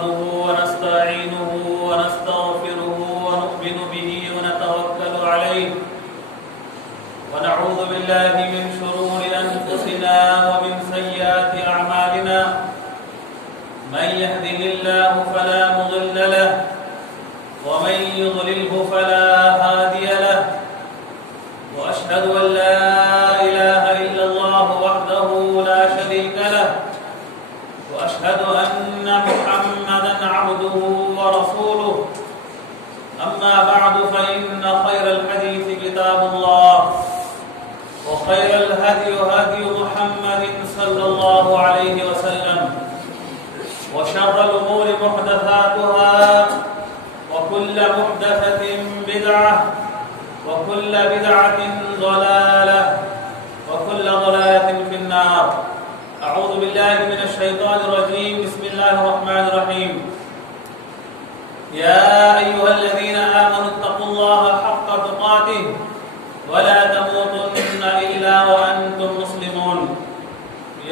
نحمده ونستعينه ونستغفره ونؤمن به ونتوكل عليه ونعوذ بالله من شرور أنفسنا ومن سيئات أعمالنا من يهده الله فلا مضل له ومن يضلله فلا هادي له وأشهد أن لا إله إلا الله وحده لا شريك له وأشهد أن محمدا عبده ورسوله أما بعد فإن خير الحديث كتاب الله وخير الهدي هدي محمد صلى الله عليه وسلم وشر الأمور محدثاتها وكل محدثة بدعة وكل بدعة ضلالة وكل ضلالة في النار. أعوذ بالله من الشيطان الرجيم. بسم الله الرحمن الرحيم. يا أيها الذين آمنوا اتقوا الله حق تقاته ولا تموتن إلا وأنتم مسلمون.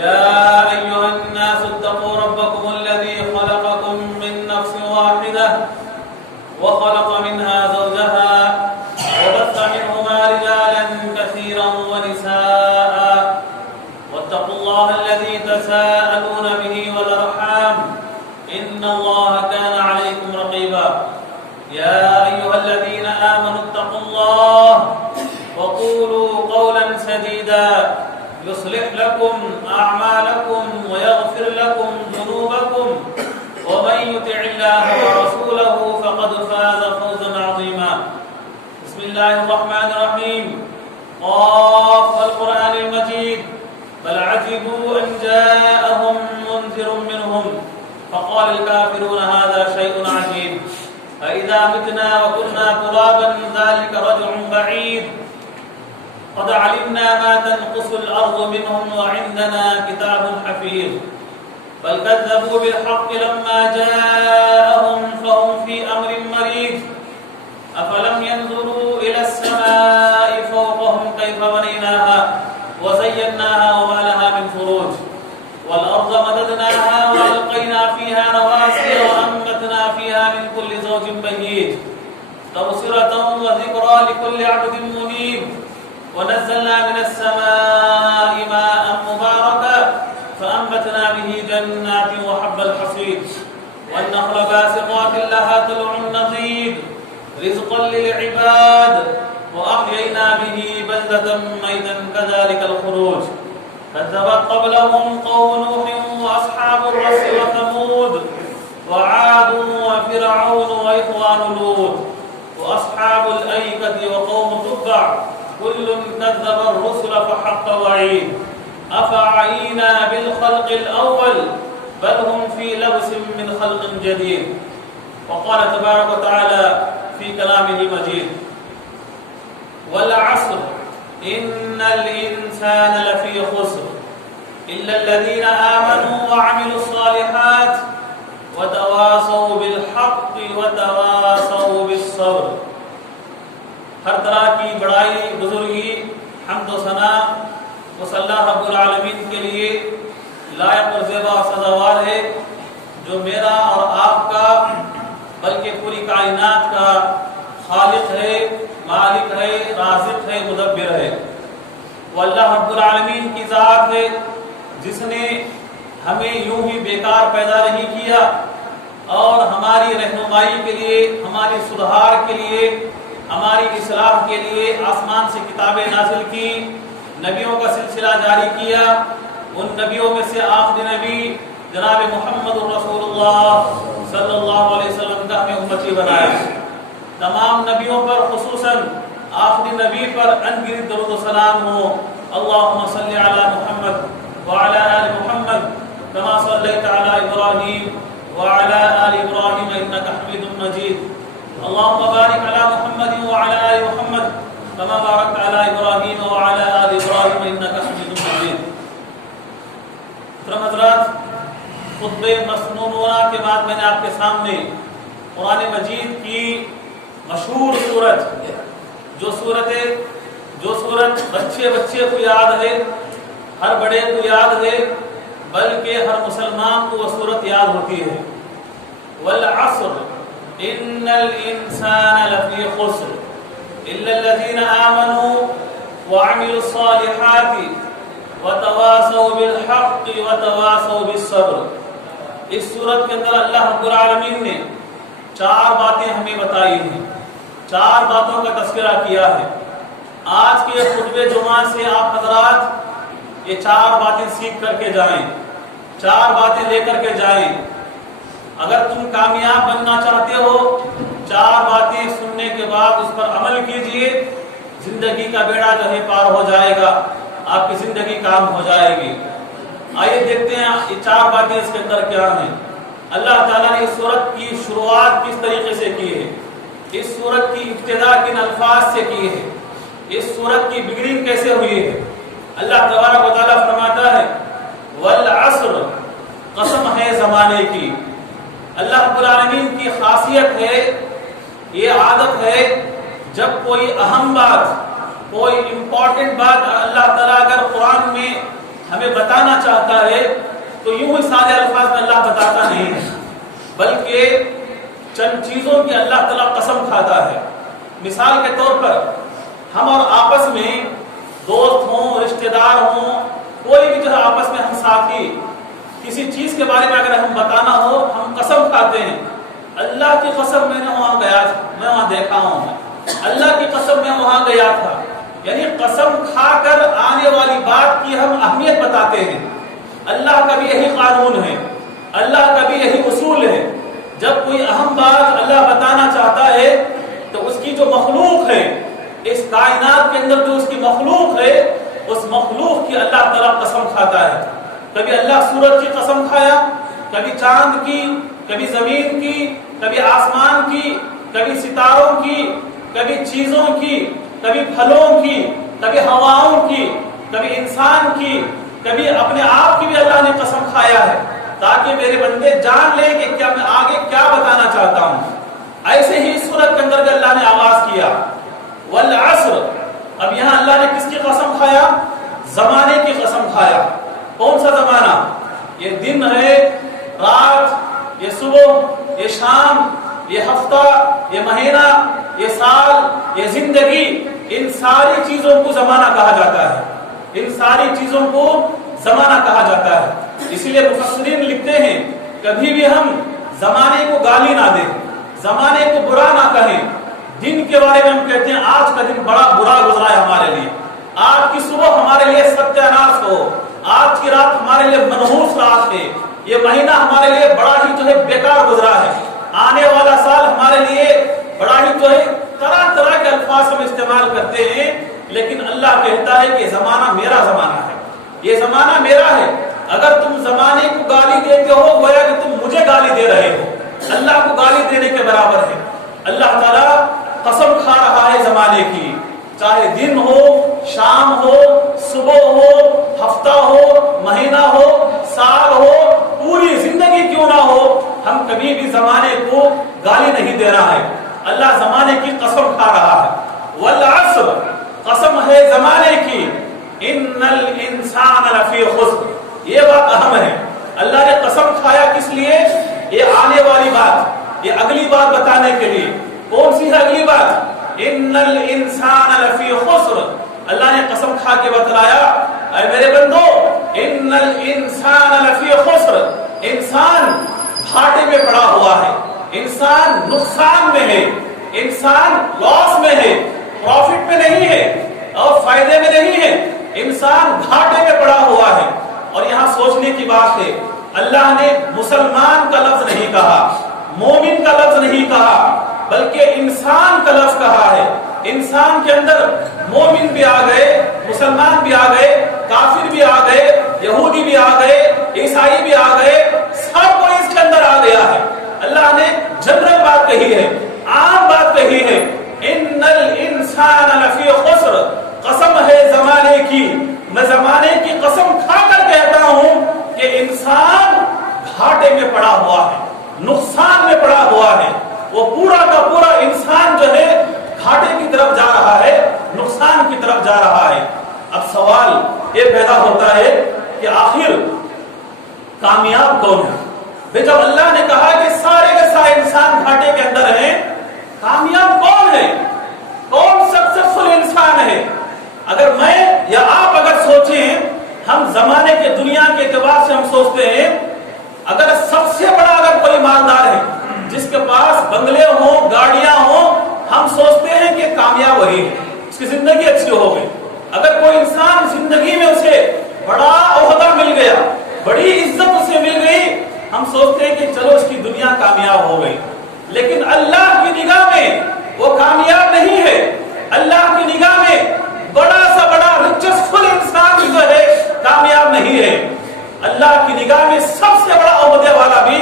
يا أيها الناس اتقوا ربكم الذي خلقكم من نفس واحدة وخلق منها زوجها وبث منهما رجالا كثيرا ونساء واتقوا الله الذي تساءلون به والأرحام إن الله كان عليكم رقيبا. يا أيها الذين آمنوا اتقوا الله وقولوا قولا سديدا يصلح لكم أعمالكم ويغفر لكم ذنوبكم ومن يطع الله ورسوله فقد فاز فوزا عظيما. بسم الله الرحمن الرحيم. قاف القرآن المجيد بل عجبوا أن جاءهم منذر منهم فقال الكافرون هذا شيء عجيب أإذا متنا وكنا ترابا ذلك رجع بعيد قد علمنا ما تنقص الأرض منهم وعندنا كتاب حفيظ بل كذبوا بالحق لما جاءهم فهم في أمر مريج أفلم ينظروا إلى السماء فوقهم كيف بنيناها وزيناها وما لها من فروج والأرض مددناها وألقينا فيها رواسي وأنبتنا فيها من كل زوج بهيج تبصرة وذكرى لكل عبد منيب ونزلنا من السماء ماء مباركا فأنبتنا به جنات وحب الحصيد والنخل باسقات لها طلع نضيد رزقا للعباد وأحيينا به بلدة ميتا كذلك الخروج كذبت قبلهم قوم نوح وأصحاب الرس وثمود وعاد وفرعون وإخوان لوط وأصحاب الأيكة وقوم تبع كل كذب الرسل فحق وعيد أفعينا بالخلق الأول بل هم في لبس من خلق جديد. وقال تبارك وتعالى في كلامه المجيد والعصر إن الإنسان لفي خسر إلا الذين آمنوا وعملوا الصالحات وتواصوا بالحق وتواصوا بالصبر. ہر طرح کی بڑائی بزرگی حمد و ثنا وہ اللہ رب العالمین کے لیے لائق اور زیبا سزاوار ہے جو میرا اور آپ کا بلکہ پوری کائنات کا خالق ہے، مالک ہے، رازق ہے، مدبر ہے. وہ اللہ رب العالمین کی ذات ہے جس نے ہمیں یوں ہی بیکار پیدا نہیں کیا اور ہماری رہنمائی کے لیے، ہماری سدھار کے لیے، ہماری اصلاح کے لیے آسمان سے کتابیں نازل کی، نبیوں کا سلسلہ جاری کیا. ان نبیوں میں سے آخری نبی جناب محمد رسول اللہ صلی اللہ علیہ وسلم کا ہمیں امتی بنایا. تمام نبیوں پر خصوصاً آخری نبی پر انگرد درود و سلام ہو. اللہم صلی علی محمد وعلی آل محمد کما صلیت علی ابراہیم وعلی آل ابراہیم انک حمید مجید. اللہم بارک علی محمد وعلی آل محمد کما بارکت علی ابراہیم وعلی آل ابراہیم انک حمید مجید. محترم حضرات، خطبہ مسنونہ کے بعد میں نے آپ کے سامنے قرآن مجید کی مشہور سورت جو سورت بچے کو یاد ہے، ہر بڑے کو یاد ہے، بلکہ ہر مسلمان کو وہ سورت یاد ہوتی ہے. والعصر ان الانسان لفی خسر الا الذین آمنوا وعملوا الصالحات وتواصوا بالحق وتواصوا بالصبر۔ اس سورت کے اندر اللہ رب العالمین نے 4 باتیں ہمیں بتائی ہیں، 4 باتوں کا تذکرہ کیا ہے۔ آج کے خطبے جمعہ سے آپ حضرات یہ 4 باتیں سیکھ کر کے جائیں، 4 باتیں لے کر کے جائیں۔ اگر تم کامیاب بننا چاہتے ہو 4 باتیں سننے کے بعد اس پر عمل کیجئے، زندگی کا بیڑا جو ہے پار ہو جائے گا، آپ کی زندگی کام ہو جائے گی۔ آئیے دیکھتے ہیں یہ 4 باتیں اس کے اندر کیا ہیں۔ اللہ تعالیٰ نے اس سورت کی شروعات کس طریقے سے کی ہے، اس سورت کی ابتدا کن الفاظ سے کی ہے، اس سورت کی بگننگ کیسے ہوئی ہے۔ اللہ تبارک و تعالیٰ فرماتا ہے والعصر، قسم ہے زمانے کی۔ اللہ رب العالمین کی خاصیت ہے، یہ عادت ہے، جب کوئی اہم بات، کوئی امپورٹنٹ بات اللہ تعالیٰ اگر قرآن میں ہمیں بتانا چاہتا ہے تو یوں ہی سادے الفاظ میں اللہ بتاتا نہیں ہے، بلکہ چند چیزوں کی اللہ تعالیٰ قسم کھاتا ہے۔ مثال کے طور پر ہم اور آپس میں دوست ہوں، رشتہ دار ہوں، کوئی بھی جو ہے آپس میں ہم ساتھی، کسی چیز کے بارے میں اگر ہم بتانا ہو ہم قسم کھاتے ہیں۔ اللہ کی قسم میں نے وہاں گیا تھا، میں وہاں دیکھا ہوں، اللہ کی قسم میں وہاں گیا تھا، یعنی قسم کھا کر آنے والی بات کی ہم اہمیت بتاتے ہیں۔ اللہ کا بھی یہی قانون ہے، اللہ کا بھی یہی اصول ہے، جب کوئی اہم بات اللہ بتانا چاہتا ہے تو اس کی جو مخلوق ہے، اس کائنات کے اندر جو اس کی مخلوق ہے، اس مخلوق کی اللہ تعالیٰ قسم کھاتا ہے۔ کبھی اللہ سورج کی قسم کھایا، کبھی چاند کی، کبھی زمین کی، کبھی آسمان کی، کبھی ستاروں کی، کبھی چیزوں کی، کبھی پھلوں کی، کبھی ہواؤں کی، کبھی انسان کی، کبھی اپنے آپ کی بھی اللہ نے قسم کھایا ہے، تاکہ میرے بندے جان لیں کہ کیا میں آگے کیا بتانا چاہتا ہوں۔ ایسے ہی سورت کے اندر اللہ نے آغاز کیا والعصر، اب یہاں اللہ نے کس کی قسم کھایا؟ زمانے کی قسم کھایا۔ کون سا زمانہ؟ یہ دن ہے، رات، یہ صبح، یہ شام، یہ ہفتہ، یہ مہینہ، یہ سال، یہ زندگی، ان ساری چیزوں کو زمانہ کہا جاتا ہے، ان ساری چیزوں کو زمانہ کہا جاتا ہے۔ اسی لیے مفسرین لکھتے ہیں کبھی بھی ہم زمانے کو گالی نہ دیں، زمانے کو برا نہ کہیں۔ دن کے بارے میں ہم کہتے ہیں آج کا دن بڑا برا گزرا ہے ہمارے لیے، آج کی صبح ہمارے لیے ستیہ ناش ہو، آج کی رات ہمارے لیے منحوس رات ہے، یہ مہینہ ہمارے لیے بڑا ہی جو ہے بیکار گزرا ہے، آنے والا سال ہمارے لیے بڑا ہی جو ہے طرح طرح کے الفاظ ہم استعمال کرتے ہیں، لیکن اللہ کہتا ہے کہ زمانہ میرا زمانہ ہے، یہ زمانہ میرا ہے۔ اگر تم زمانے کو گالی دیتے ہو گویا کہ تم مجھے گالی دے رہے ہو، اللہ کو گالی دینے کے برابر ہے۔ اللہ تعالیٰ قسم کھا رہا ہے زمانے کی، چاہے دن ہو، شام ہو، صبح ہو، ہفتہ ہو، مہینہ ہو، سال ہو، پوری زندگی کیوں نہ ہو، ہم کبھی بھی زمانے کو گالی نہیں دے رہا ہے، اللہ زمانے کی قسم کھا رہا ہے۔ والعصر، قسم ہے زمانے کی، ان الانسان لفی خسر، یہ بات اہم ہے۔ اللہ نے قسم کھایا کس لیے؟ یہ آنے والی بات، یہ اگلی بات بتانے کے لیے۔ کون سی ہے اگلی بات؟ ان الانسان لفی خسر، اللہ نے قسم کھا کے بتلایا اے میرے بندو ان الانسان لفی خسر، انسان گھاٹے میں پڑا ہوا ہے، انسان نقصان میں ہے، انسان لاس میں ہے، پروفٹ میں نہیں ہے اور فائدے میں نہیں ہے، انسان گھاٹے میں پڑا ہوا ہے۔ اور یہاں سوچنے کی بات ہے، اللہ نے مسلمان کا لفظ نہیں کہا، مومن کا لفظ نہیں کہا، بلکہ انسان کا لفظ کہا ہے۔ انسان کے اندر مومن بھی آ گئے، مسلمان بھی آ گئے، کافر بھی آ گئے، یہودی بھی آ گئے، عیسائی بھی آ گئے، سب کوئی اس کے اندر آ گیا ہے۔ اللہ نے جنرل بات کہی ہے، عام بات کہی ہے، ان الانسان لفی خسر، قسم ہے زمانے کی، میں زمانے کی قسم کھا کر کہتا ہوں کہ انسان گھاٹے میں پڑا ہوا ہے، نقصان میں پڑا ہوا ہے، وہ پورا کا پورا انسان جو ہے گھاٹے کی طرف جا رہا ہے، نقصان کی طرف جا رہا ہے۔ اب سوال یہ پیدا ہوتا ہے کہ آخر کامیاب کون ہے؟ جب اللہ نے کہا کہ سارے کے سارے انسان گھاٹے کے اندر ہیں، کامیاب کون ہے؟ کون سکسیسفل انسان ہے؟ اگر میں یا آپ اگر سوچیں، ہم زمانے کے دنیا کے اعتبار سے ہم سوچتے ہیں، اگر سب سے بڑا اگر کوئی مالدار ہے جس کے پاس بنگلے ہوں، گاڑیاں ہوں، ہم سوچتے ہیں کہ کامیاب وہی ہے، اس کی زندگی اچھی ہو گئی۔ اگر کوئی انسان زندگی میں اسے بڑا عہدہ مل گیا، بڑی عزت اسے مل گئی، ہم سوچتے ہیں کہ چلو اس کی دنیا کامیاب ہو گئی۔ لیکن اللہ کی نگاہ میں وہ کامیاب نہیں ہے۔ اللہ کی نگاہ میں بڑا سا بڑا ریچسفل انسان جو ہے کامیاب نہیں ہے۔ اللہ کی نگاہ میں سب سے بڑا عہدے والا بھی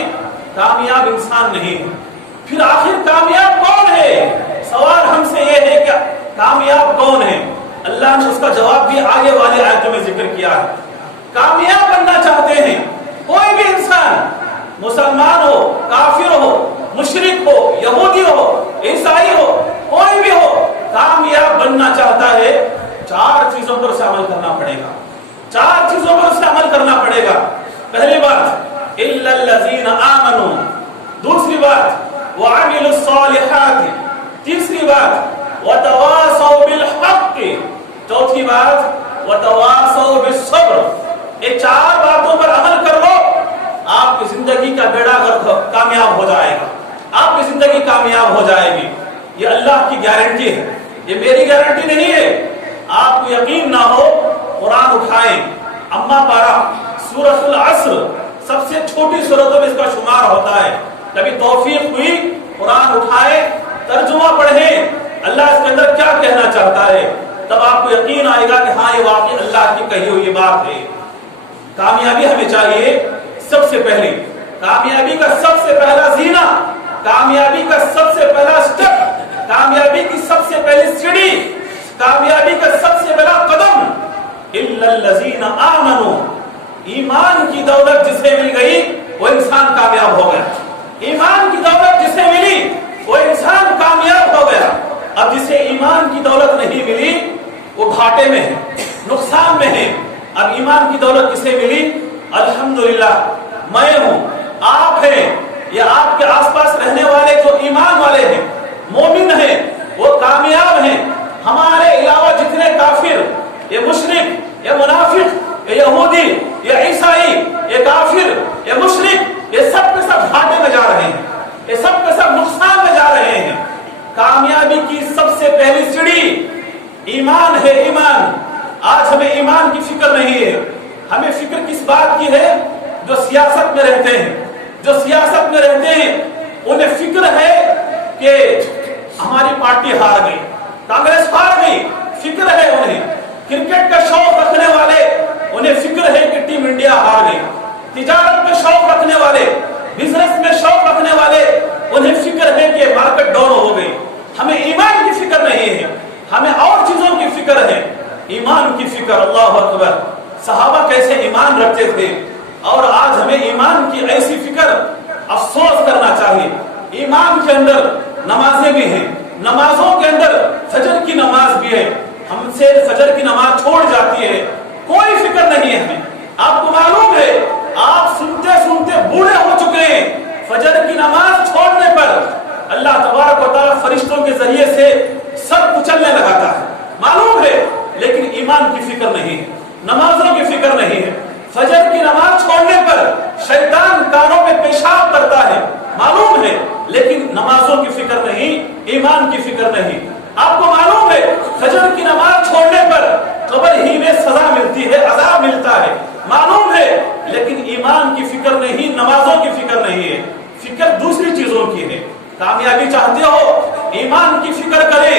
کامیاب انسان نہیں ہے۔ پھر آخر کامیاب کون ہے؟ سوال ہم سے یہ ہے کہ کامیاب کون ہے؟ اللہ نے اس کا جواب بھی آگے والی آیتوں میں ذکر کیا ہے۔ کامیاب بننا چاہتے ہیں کوئی بھی انسان، مسلمان ہو، کافر ہو، مشرک ہو، یہودی ہو، عیسائی ہو، کوئی بھی ہو، کامیاب بننا چاہتا ہے، چار چیزوں پر اسے عمل کرنا پڑے گا۔ چار چیزوں پر اسے عمل کرنا پڑے گا۔ پہلی بات الا الذین آمنوا، دوسری بات وعملوا الصالحات، تیسری بات وتواصوا بالحق، چوتھی بات وتواصوا بالصبر۔ یہ چار باتوں پر عمل کر لو، آپ کی زندگی کا بیڑا غرق کامیاب ہو جائے گا، آپ کی زندگی کامیاب ہو جائے گی۔ یہ اللہ کی گارنٹی ہے، یہ میری گارنٹی نہیں ہے۔ آپ کو یقین نہ ہو، قرآن اٹھائیں، اما پارہ سورۃ العصر سب سے چھوٹی سورتوں میں اس کا شمار ہوتا ہے۔ کبھی توفیق ہوئی قرآن اٹھائے، ترجمہ پڑھیں، اللہ اس کے اندر کیا کہنا چاہتا ہے، تب آپ کو یقین آئے گا کہ ہاں یہ واقعی اللہ کی کہی ہوئی بات ہے۔ کامیابی ہمیں چاہیے، سب سے پہلے کامیابی کا سب سے پہلا زینہ، کامیابی کا سب سے پہلا سٹیپ، کامیابی کی سب سے پہلی سیڑھی، کامیابی کا سب سے بڑا قدم الا الذین آمنوا، ایمان کی دولت جسے مل گئی وہ انسان کامیاب ہو گیا۔ ایمان کی دولت جسے ملی وہ انسان کامیاب ہو گیا۔ اب جسے ایمان کی دولت نہیں ملی وہ گھاٹے میں ہے، نقصان میں ہے۔ اب ایمان کی دولت کسے ملی؟ الحمدللہ میں ہوں، آپ ہیں، یا آپ کے آس پاس رہنے والے جو ایمان والے ہیں، مومن ہیں، وہ کامیاب ہیں۔ ہمارے علاوہ جتنے کافر، یہ مشرک، یہ منافق، یہ یہودی، یہ عیسائی، یہ کافر، یہ مشرک، یہ سب کے سب گھاٹے میں جا رہے ہیں، یہ سب کے سب نقصان میں جا رہے ہیں۔ کامیابی کی سب سے پہلی سیڑھی ایمان ہے، ایمان۔ آج ہمیں ایمان کی فکر نہیں ہے، ہمیں فکر کس بات کی ہے؟ جو سیاست میں رہتے ہیں، جو سیاست میں رہتے ہیں انہیں فکر ہے کہ ہماری پارٹی ہار گئی، کانگریس ہار گئی، فکر ہے انہیں۔ کرکٹ کا شوق رکھنے والے انہیں فکر ہے کہ ٹیم انڈیا ہار گئی۔ تجارت میں شوق رکھنے والے، بزنس میں شوق رکھنے والے انہیں فکر ہے کہ مارکیٹ ڈاؤن ہو گئی۔ ہمیں ایمان کی فکر نہیں ہے، ہمیں اور چیزوں کی فکر ہے، ایمان کی فکر۔ اللہ اکبر، صحابہ کیسے ایمان رکھتے تھے، اور آج ہمیں ایمان کی ایسی فکر افسوس کرنا چاہیے۔ ایمان کے اندر نمازیں بھی ہیں، نمازوں کے اندر فجر کی نماز بھی ہے، ہم سے فجر کی نماز چھوڑ جاتی ہے، کوئی فکر نہیں ہے ہمیں۔ آپ کو معلوم ہے، آپ سنتے سنتے بوڑھے ہو چکے ہیں، فجر کی نماز چھوڑنے پر اللہ تبارک و تعالیٰ فرشتوں کے ذریعے سے سر کچلنے لگاتا ہے، معلوم ہے، لیکن ایمان کی فکر نہیں ہے، نمازوں کی فکر نہیں ہے۔ فجر کی نماز چھوڑنے پر شیطان کانوں میں پیشاب کرتا ہے، معلوم ہے، لیکن نمازوں کی فکر نہیں، ایمان کی فکر نہیں۔ آپ کو معلوم ہے، فجر کی نماز چھوڑنے پر قبر ہی میں سزا ملتی ہے، عذاب ملتا ہے، معلوم ہے، لیکن ایمان کی فکر نہیں، نمازوں کی فکر نہیں ہے، فکر دوسری چیزوں کی ہے۔ کامیابی چاہتے ہو، ایمان کی فکر کریں۔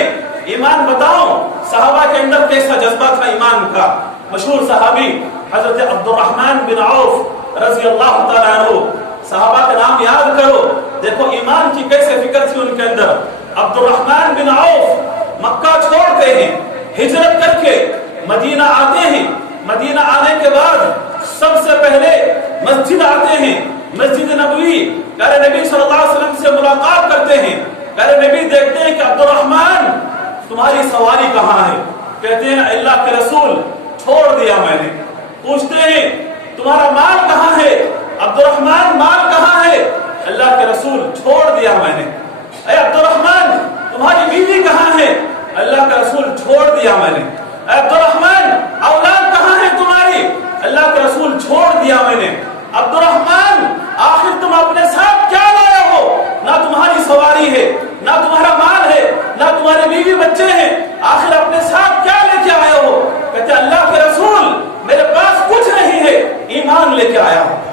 ایمان بتاؤ صحابہ کے اندر کیسا جذبہ تھا ایمان کا۔ مشہور صحابی حضرت عبد الرحمن بن عوف رضی اللہ تعالیٰ عنہ، صحابہ کا نام یاد کرو، دیکھو ایمان کی کیسے فکر تھی ان کے اندر۔ عبد الرحمن بن عوف مکہ چھوڑتے ہیں، ہجرت کر کے مدینہ آتے ہیں، مدینہ آنے کے بعد سب سے پہلے مسجد آتے ہیں، مسجد نبوی، پیارے نبی صلی اللہ علیہ وسلم سے ملاقات کرتے ہیں۔ پیارے نبی دیکھتے ہیں کہ عبد الرحمن تمہاری سواری کہاں ہے؟ کہتے ہیں اللہ کے رسول چھوڑ دیا میں نے۔ پوچھتے ہیں تمہارا مال کہاں ہے؟ عبد الرحمن مال کہاں ہے؟ اللہ کے رسول چھوڑ دیا میں نے. اے عبد الرحمن تمہاری بیوی کہاں ہے؟ اللہ کا رسول چھوڑ دیا میں نے. اے عبد الرحمن اولاد کہاں ہے تمہاری؟ اللہ کا رسول چھوڑ دیا میں نے. عبد الرحمن آخر تم اپنے ساتھ کیا لائے ہو؟ نہ تمہاری سواری ہے، نہ تمہارا مال ہے، نہ تمہارے بیوی بچے ہیں، آخر اپنے ساتھ کیا لے کے آئے ہو؟ کہتے اللہ کے رسول میرے پاس کچھ نہیں ہے، ایمان لے کے آیا ہوں.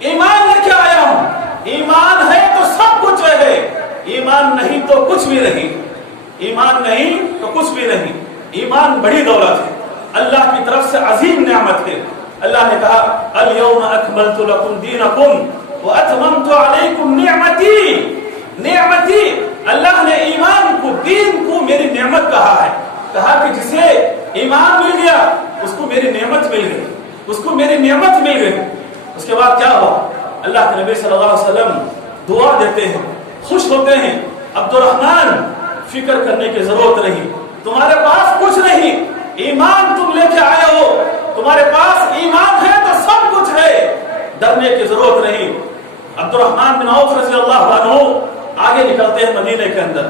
ایمان لے کے آیا ہوں. ایمان ہے تو سب کچھ ہے، ایمان نہیں تو کچھ بھی نہیں. ایمان نہیں تو کچھ بھی نہیں. ایمان بڑی دولت ہے، اللہ کی طرف سے عظیم نعمت ہے. اللہ نے کہا الیوم اکملت لکم دینکم واتممت علیکم نعمتی. نعمتی اللہ نے ایمان کو، دین کو میری نعمت کہا ہے. کہا کہ جسے ایمان مل گیا اس کو میری نعمت مل گئی، اس کو میری نعمت مل گئی. اس کے بعد کیا ہوا؟ اللہ کے نبی صلی اللہ علیہ وسلم دعا دیتے ہیں، خوش ہوتے ہیں. عبد الرحمن فکر کرنے کی ضرورت نہیں، تمہارے پاس کچھ نہیں، ایمان تم لے کے آئے ہو، تمہارے پاس ایمان ہے تو سب کچھ ہے، ڈرنے کی ضرورت نہیں. عبد الرحمن بن عوف رضی اللہ عنہ آگے نکلتے ہیں مدینے کے اندر.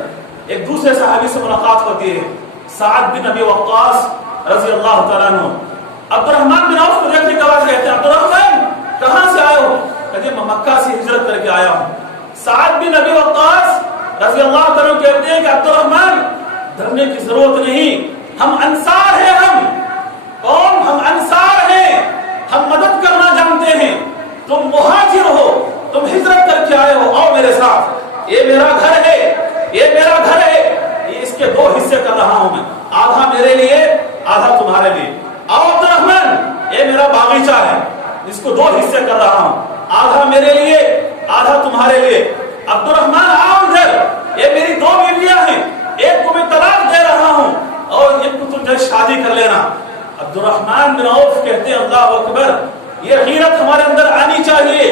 ایک دوسرے صحابی سے ملاقات ہوتی ہے، سعد بن ابی وقاص رضی اللہ تعالیٰ عنہ. عبد الرحمن بن عوف کو دیکھنے کے بعد کہتے ہیں عبد الرحمن کہاں سے آئے ہو؟ کہتے ہیں میں مکہ سے ہجرت کر کے آیا ہوں. سعد بن ابی وقاص رضی اللہ تعالیٰ عنہ کہتے ہیں کہ عبد الرحمن ڈرنے کی ضرورت نہیں، ہم انصار ہیں. ہم کون؟ ہم انصار ہیں، ہم مدد کرنا جانتے ہیں. تم مہاجر ہو، تم ہجرت کر کے آئے ہو، آؤ میرے ساتھ، یہ میرا گھر ہے، یہ میرا گھر ہے، یہ اس کے دو حصے کر رہا ہوں میں، آدھا میرے لیے آدھا تمہارے لیے. آؤ عبد الرحمن یہ میرا باغیچہ ہے، اس کو دو حصے کر رہا ہوں، آدھا میرے لیے آدھا تمہارے لیے. عبد الرحمن آؤ ادھر، یہ میری دو بیویاں ہیں، ایک کو میں طلاق دے رہا ہوں اور ایک کو تم شادی کر لینا. عبد الرحمن بن عوف کہتے ہیں اللہ اکبر، یہ غیرت ہمارے اندر آنی چاہیے،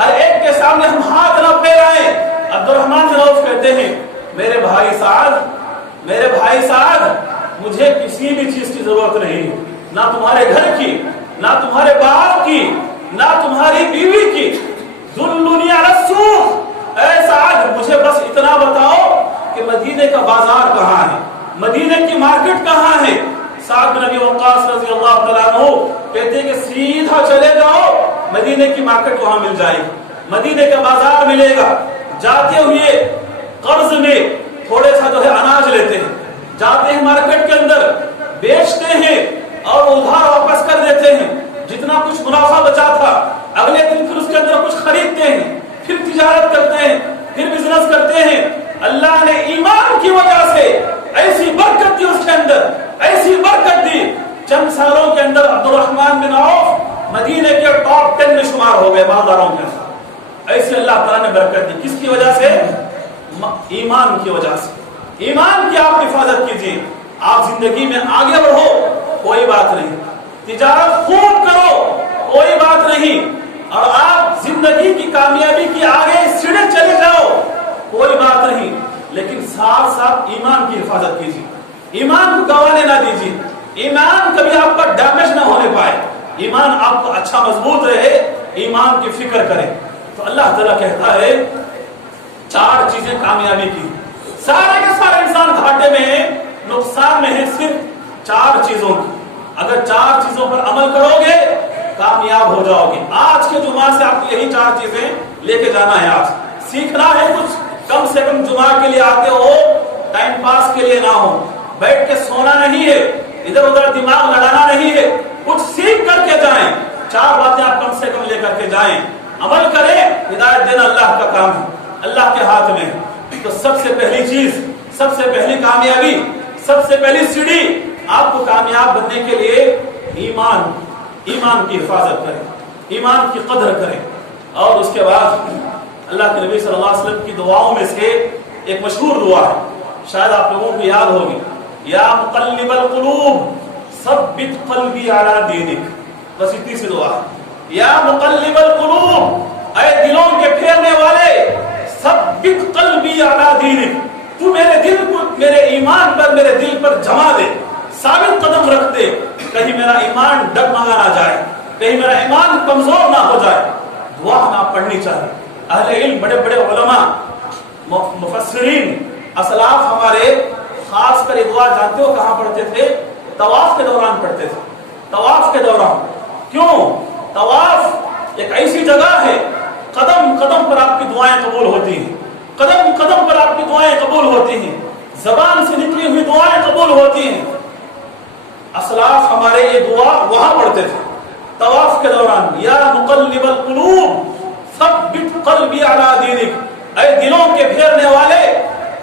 ہر ایک کے سامنے ہم ہاتھ نہ پھیلائیں. عبد الرحمن بن عوف کہتے ہیں میرے بھائی سعد مجھے کسی بھی چیز کی ضرورت نہیں، نہ تمہارے گھر کی، نہ تمہارے باپ کی، نہ تمہاری بیوی کی. ذلنی علی السوق، اے سعد مجھے بس اتنا بتاؤ کہ مدینے کا بازار کہاں ہے، مدینے کی مارکیٹ کہاں ہے. سعد بن ابی وقاص رضی اللہ تعالیٰ عنہ کہتے ہیں کہ سیدھا چلے جاؤ، مدینے کی مارکیٹ وہاں مل جائے گی، مدینے کا بازار ملے گا. جاتے ہوئے قرض میں تھوڑے سا جو ہے اناج لیتے ہیں، جاتے ہیں مارکیٹ کے اندر بیچتے ہیں اور ادھار واپس کر دیتے ہیں. جتنا کچھ منافع بچا تھا اگلے دن پھر اس کے اندر کچھ خریدتے ہیں، پھر تجارت کرتے ہیں، پھر بزنس کرتے ہیں. اللہ نے ایمان کی وجہ سے ایسی برکت دی اس کے اندر، ایسی برکت دی. چند سالوں کے اندر عبد الرحمن بن عوف مدینے کے ٹاپ 10 میں شمار ہو گئے مالداروں کے اندر. ایسے اللہ تعالیٰ نے برکت دی. کس کی وجہ سے؟ ایمان کی وجہ سے. ایمان کی آپ حفاظت کیجیے، آپ زندگی میں آگے بڑھو کوئی بات نہیں، تجارت خوب کرو کوئی بات نہیں، اور آپ زندگی کی کامیابی کی آگے سیڑھے چلے جاؤ کوئی بات نہیں، لیکن ساتھ ساتھ ایمان کی حفاظت کیجیے، ایمان کو گنوانے نہ دیجیے. ایمان کبھی آپ کا ڈیمیج نہ ہونے پائے، ایمان آپ کو اچھا مضبوط رہے، ایمان کی فکر کریں. تو اللہ تعالیٰ کہتا ہے 4 چیزیں کامیابی کی. سارے کے سارے انسان گھاٹے میں ہیں، نقصان میں ہیں صرف 4 چیزوں کی. اگر 4 چیزوں پر عمل کرو گے کامیاب ہو جاؤ گے. آج کے جمعہ سے آپ کو یہی 4 چیزیں لے کے جانا ہے. آج سیکھنا ہے کچھ، کم سے کم جمعہ کے لیے آتے ہو، ٹائم پاس کے لیے نہ ہو، بیٹھ کے سونا نہیں ہے، ادھر ادھر دماغ لڑانا نہیں ہے، کچھ سیکھ کر کے جائیں. 4 باتیں آپ کم سے کم لے کر کے جائیں، عمل کریں. ہدایت دینا اللہ کا کام ہے، اللہ کے ہاتھ میں. تو سب سے پہلی چیز، سب سے پہلی کامیابی، سب سے پہلی سیڑھی آپ کو کامیاب بننے کے لیے ایمان کی حفاظت کریں، ایمان کی قدر کریں. اور اس کے بعد اللہ کے نبی صلی اللہ علیہ وسلم کی دعاؤں میں سے ایک مشہور دعا ہے، شاید آپ لوگوں کو یاد ہوگی، یا مقلب القلوب ثبت قلبی علی دینک. بس اتنی سی دعا ہے، یا مقلب القلوب، اے دلوں کے پھیرنے والے، ثبت قلبی علی دینک، تو میرے دل کو میرے ایمان پر، میرے دل پر جما دے، ثابت قدم رکھ دے، کہیں میرا ایمان ڈگمگا نہ جائے، کہیں میرا ایمان کمزور نہ ہو جائے. دعا ہمیں آپ پڑھنی چاہیے. اہل علم بڑے بڑے علماء مفسرین اسلاف ہمارے خاص کر یہ دعا جانتے ہو کہاں پڑھتے تھے؟ طواف کے دوران پڑھتے تھے. طواف کے دوران. کیوں؟ طواف ایک ایسی جگہ ہے قدم قدم پر آپ کی دعائیں قبول ہوتی ہیں. قدم قدم پر آپ کی دعائیں قبول ہوتی ہیں. زبان سے نکلی ہوئی دعائیں قبول ہوتی ہیں. اسلاف ہمارے یہ دعا وہاں پڑھتے تھے طواف کے دوران. یا مقلب القلوب ثبت قلبی علی دینک. اے دلوں کے پھیرنے والے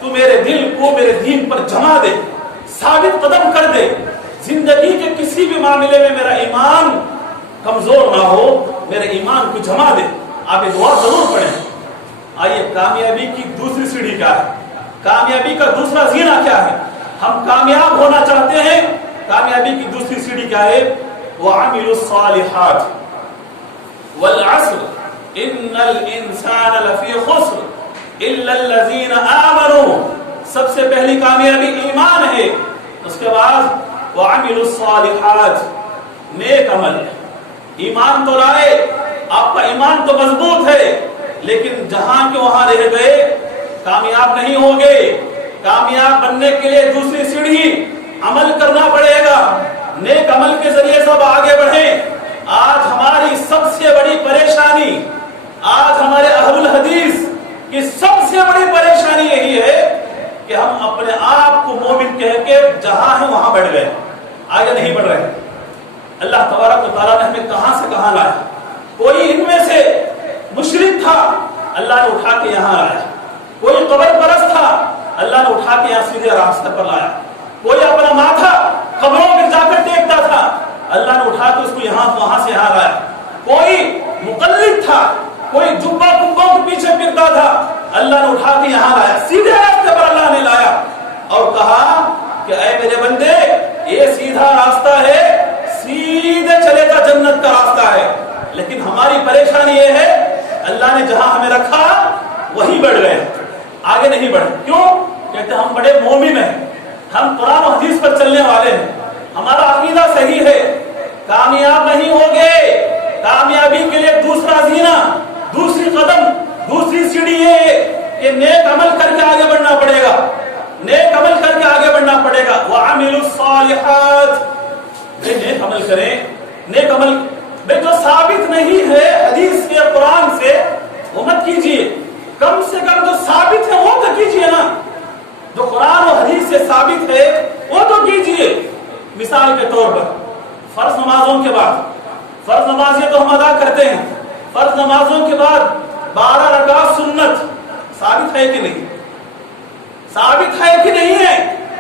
تو میرے دل کو میرے دین پر جما دے, ثابت قدم کر دے. زندگی کے کسی بھی معاملے میں میرا ایمان کمزور نہ ہو, میرے ایمان کو جما دے. آپ یہ دعا ضرور پڑھیں. آئیے کامیابی کی دوسری سیڑھی کیا ہے؟ کامیابی کا دوسرا زینہ کیا ہے؟ ہم کامیاب ہونا چاہتے ہیں. کامیابی کی دوسری سیڑھی کیا ہے؟ وَعَمِلُوا الصَّالِحَاتِ وَالْعَصْرِ إِنَّ الْإِنسَانَ لَفِي خُسْرٍ إِلَّا الَّذِينَ آمَنُوا. سب سے پہلی کامیابی ایمان ہے. اس کے بعد وَعَمِلُوا الصَّالِحَاتِ, نیک عمل. ایمان تو لائے, آپ کا ایمان تو مضبوط ہے, لیکن جہاں کے وہاں رہ گئے کامیاب نہیں ہوگے. کامیاب بننے کے لیے دوسری سیڑھی عمل کرنا پڑے گا. نیک عمل کے ذریعے سب آگے بڑھیں. آج ہماری سب سے بڑی پریشانی, آج ہمارے اہل الحدیث کی سب سے بڑی پریشانی یہی ہے کہ ہم اپنے آپ کو مومن کہہ کے جہاں ہیں وہاں بیٹھ گئے, آگے نہیں بڑھ رہے. اللہ تبارک و تعالیٰ نے ہمیں کہاں سے کہاں لایا. کوئی ان میں سے مشرک تھا, اللہ نے اٹھا کے یہاں لایا. کوئی قبر پرست تھا, اللہ نے اٹھا کے یہاں سیدھے راستے پر لایا. کوئی اپنا ماتھا قبروں میں جا کر ٹیکتا تھا, اللہ نے اٹھا کے اس کو یہاں وہاں سے یہاں لایا. کوئی مقلد تھا, کوئی جبہ کبوں کے پیچھے پھرتا تھا, اللہ نے اٹھا کے یہاں لایا. سیدھے راستے پر اللہ نے لایا اور کہا کہ اے میرے بندے یہ سیدھا راستہ ہے, سیدھے چلے گا جنت کا راستہ ہے. لیکن ہماری پریشانی یہ ہے اللہ نے جہاں ہمیں رکھا وہی بڑھ گئے, آگے نہیں بڑھے. کیوں؟ کہتے ہم بڑے مومن ہیں, ہم قرآن و حدیث پر چلنے والے ہیں, ہمارا عقیدہ صحیح ہے. کامیاب نہیں ہوگے. کامیابی کے لیے دوسرا زینہ, دوسری قدم, دوسری سیڑھی یہ ہے کہ نیک عمل کر کے آگے بڑھنا پڑے گا. نیک عمل کر کے آگے بڑھنا پڑے گا. وَعَمِلُوا الصَّالِحَاتِ, نیک عمل کریں. نیک عمل جو ثابت نہیں ہے حدیث کے قرآن سے وہ مت کیجیے. کم سے کم جو ثابت ہے وہ تو کیجیے نا. جو قرآن و حدیث سے ثابت ہے وہ تو کیجیے. مثال کے طور پر فرض نمازوں کے بعد, فرض نمازیں تو ہم ادا کرتے ہیں, فرض نمازوں کے بعد 12 رکعت سنت ثابت ہے کہ نہیں؟ ثابت ہے کہ نہیں ہے؟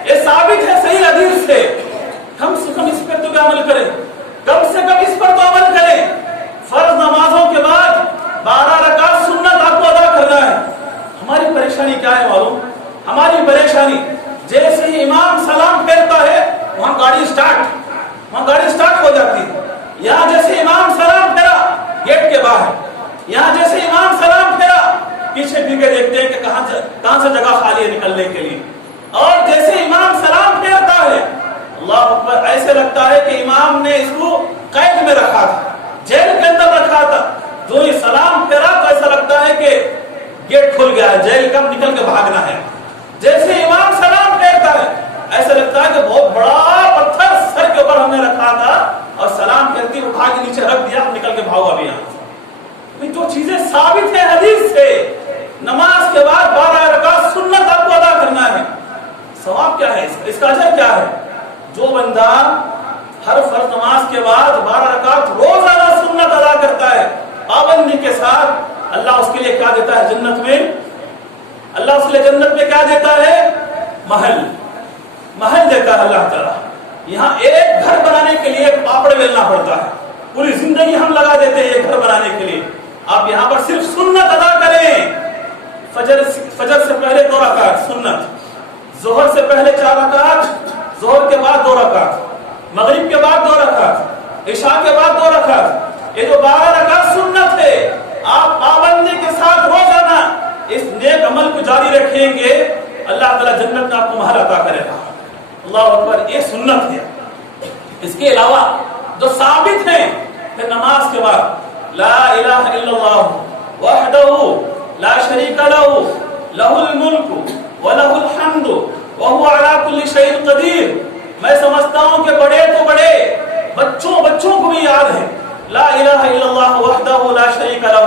یہ ثابت ہے صحیح حدیث سے. کم سے کم اس پر تو کیا عمل کریں, کم سے کم اس پر تو عمل کریں. فرض نمازوں کے بعد 12 رکعت سنت آپ کو ادا کرنا ہے. ہماری پریشانی کیا ہے معلوم؟ ہماری پریشانی جیسے ہی امام سلام پھیرتا ہے وہاں گاڑی سٹارٹ ہو جاتی ہے. یہاں جیسے امام سلام پھیرا گیٹ کے باہر, یہاں جیسے امام سلام پھیرا پیچھے پھر کے دیکھتے ہیں کہ کہاں سے جگہ خالی ہے نکلنے کے لیے. اور جیسے امام سلام پھیرتا ہے اللہ اکبر, ایسے لگتا ہے کہ امام نے اس کو قید میں رکھا تھا, جیل کے اندر رکھا تھا. جو یہ سلام پھیرا تو ایسا لگتا ہے کہ گیٹ کھل گیا ہے, جیل کا نکل کے بھاگنا ہے. جیسے امام سلام پھیرتا ہے ایسا لگتا ہے کہ بہت بڑا پتھر سر کے اوپر ہم نے رکھا تھا اور سلام پھیرتی اٹھا کے نیچے رکھ دیا, نکل کے بھاگو ابھی یہاں. جو چیزیں ثابت ہیں حدیث سے, نماز کے بعد 12 رکعت سنت آپ کو ادا کرنا ہے. ثواب کیا ہے, اس کا اجر کیا ہے؟ جو بندہ ہر فرض نماز کے بعد 12 رکعت روزانہ سنت ادا کرتا ہے پابندی کے ساتھ, اللہ اس کے لیے کیا دیتا ہے جنت میں؟ اللہ اس کے لیے جنت میں کیا دیتا ہے؟ محل دیتا ہے اللہ تعالیٰ. یہاں ایک گھر بنانے کے لیے پاپڑ بیلنا پڑتا ہے, پوری زندگی ہم لگا دیتے ہیں ایک گھر بنانے کے لیے. آپ یہاں پر صرف سنت ادا کریں. فجر سے پہلے 2 رکعت سنت, ظہر سے پہلے 4 رکعت, ظہر کے بعد 2 رکعت, مغرب کے بعد 2 رکعت, عشاء کے بعد 2 رکعت. یہ جو 12 رکعت سنت ہے آپ پابندی کے ساتھ روزانہ اس نیک عمل کو جاری رکھیں گے, اللہ تعالیٰ جنت میں آپ کو محل عطا کرے گا. اللہ اکبر, یہ سنت ہے. اس کے علاوہ جو ثابت ہیں پھر نماز کے بعد لا الہ الا اللہ وحدہ لا شریک لہ لہ الملک ولہ الحمد وہو علی کل شیء قدیر. میں سمجھتا ہوں کہ بڑے تو بڑے بچوں کو بھی یاد ہے لا الہ الا اللہ وحدہ لا شریک لہ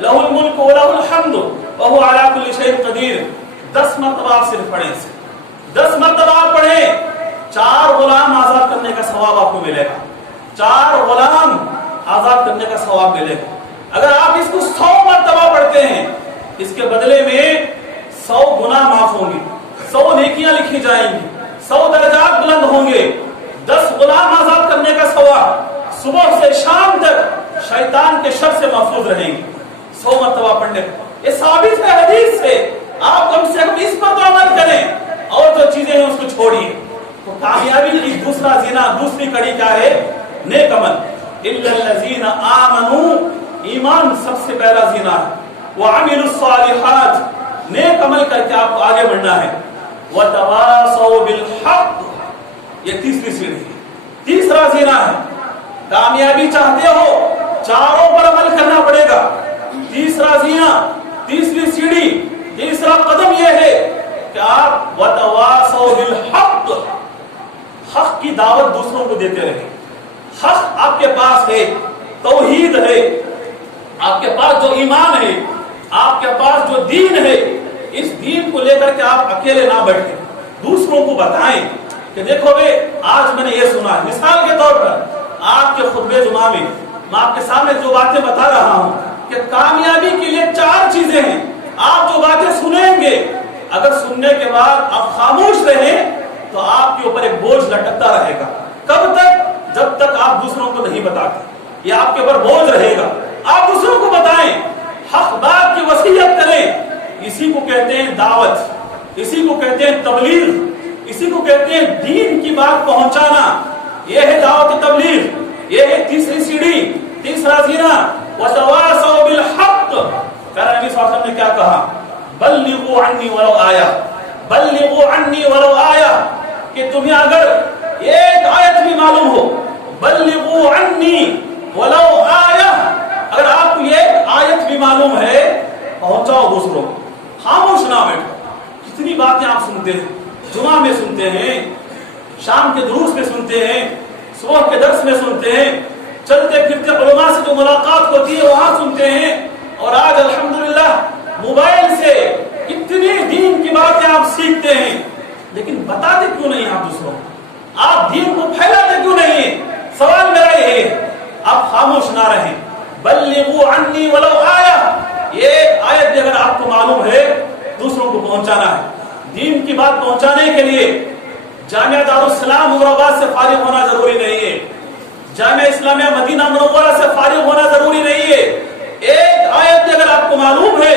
لہ الملک ولہ الحمد وہو علی کل شیء قدیر. 10 مرتبہ آپ صرف پڑھیں, 10 مرتبہ آپ پڑھیں, 4 غلام آزاد کرنے کا ثواب آپ کو ملے گا. 4 غلام آزاد کرنے کا ثواب ملے گا. اگر آپ اس کو 100 مرتبہ پڑھتے ہیں, اس کے بدلے میں 100 گناہ معاف ہوں گے, 100 نیکیاں لکھی جائیں گی, 100 درجات بلند ہوں گے. 10 غلام آزاد کرنے کا ثواب, صبح سے شام تک شیطان کے شر سے محفوظ رہیں گے 100 مرتبہ پڑھنے. یہ ثابت ہے حدیث سے. آپ کم سے کم اس پر تو عمل کریں, اور جو چیزیں ہیں اس کو چھوڑیے. تو کامیابی کی دوسرا زینہ, دوسری کڑی کیا ہے؟ نیک عمل. الا الذین آمنوا, ایمان سب سے پہلا زینہ ہے. وعملوا الصالحات, نیک عمل کر کے آپ کو آگے بڑھنا ہے. وتواصوا بالحق, یہ تیسری سیڑھی ہے, تیسرا زینہ ہے. کامیابی چاہتے ہو, چاروں پر عمل کرنا پڑے گا. تیسرا زینہ, تیسری سیڑھی, تیسرا قدم یہ ہے کہ آپ وتواصوا بالحق, حق کی دعوت دوسروں کو دیتے رہیں. حق آپ کے پاس ہے, توحید ہے, آپ کے پاس جو ایمان ہے, آپ کے پاس جو دین ہے, اس دین کو لے کر کے آپ اکیلے نہ بیٹھیں, دوسروں کو بتائیں کہ دیکھو بے آج میں نے یہ سنا ہے. مثال کے طور پر آپ کے خطبے جمعہ میں آپ کے سامنے جو باتیں بتا رہا ہوں کہ کامیابی کے لیے 4 چیزیں ہیں. آپ جو باتیں سنیں گے, اگر سننے کے بعد آپ خاموش رہیں تو آپ کے اوپر ایک بوجھ لٹکتا رہے گا. کب تک؟ جب تک آپ دوسروں کو نہیں بتاتے, یہ آپ کے اوپر بوجھ رہے گا. آپ دوسروں کو بتائیں, حق بات کی وصیت کریں. اسی کو کہتے ہیں دعوت, اسی کو کہتے ہیں تبلیغ, اسی کو کہتے ہیں دین کی بات پہنچانا. یہ ہے دعوت تبلیغ, یہ ہے تیسری سیڑھی, تیسرا زینہ. وتواصوا بالحق, پیارے نبی صلی اللہ علیہ وسلم نے کیا کہا؟ بلغوا عنی ولو آیہ, بلغوا عنی ولو آیہ, کہ تمہیں اگر ایک آیت بھی معلوم ہو, بلغوا عنی ولو آیہ, اگر آپ کو ایک آیت بھی معلوم ہے پہنچاؤ دوسروں کو, خاموش نہ بیٹھو. کتنی باتیں آپ سنتے ہیں, جمعہ میں سنتے ہیں, شام کے دروس میں سنتے ہیں, صبح کے درس میں سنتے ہیں, چلتے پھرتے علماء سے جو ملاقات ہوتی ہے وہاں سنتے ہیں, اور آج الحمدللہ موبائل سے کتنی دین کی باتیں آپ سیکھتے ہیں, لیکن بتاتے کیوں نہیں آپ دوسروں کو؟ آپ دین کو پھیلاتے کیوں نہیں؟ سوال میرا یہ ہے, آپ خاموش نہ رہیں. بلغوا عنی ولو آیہ, یہ آیت بھی اگر آپ کو معلوم ہے دوسروں کو پہنچانا ہے. دین کی بات پہنچانے کے لیے جامعہ دارالسلام عمرآباد سے فارغ ہونا ضروری نہیں ہے, جامعہ اسلامیہ مدینہ منورہ سے فارغ ہونا ضروری نہیں ہے. ایک آیت بھی اگر آپ کو معلوم ہے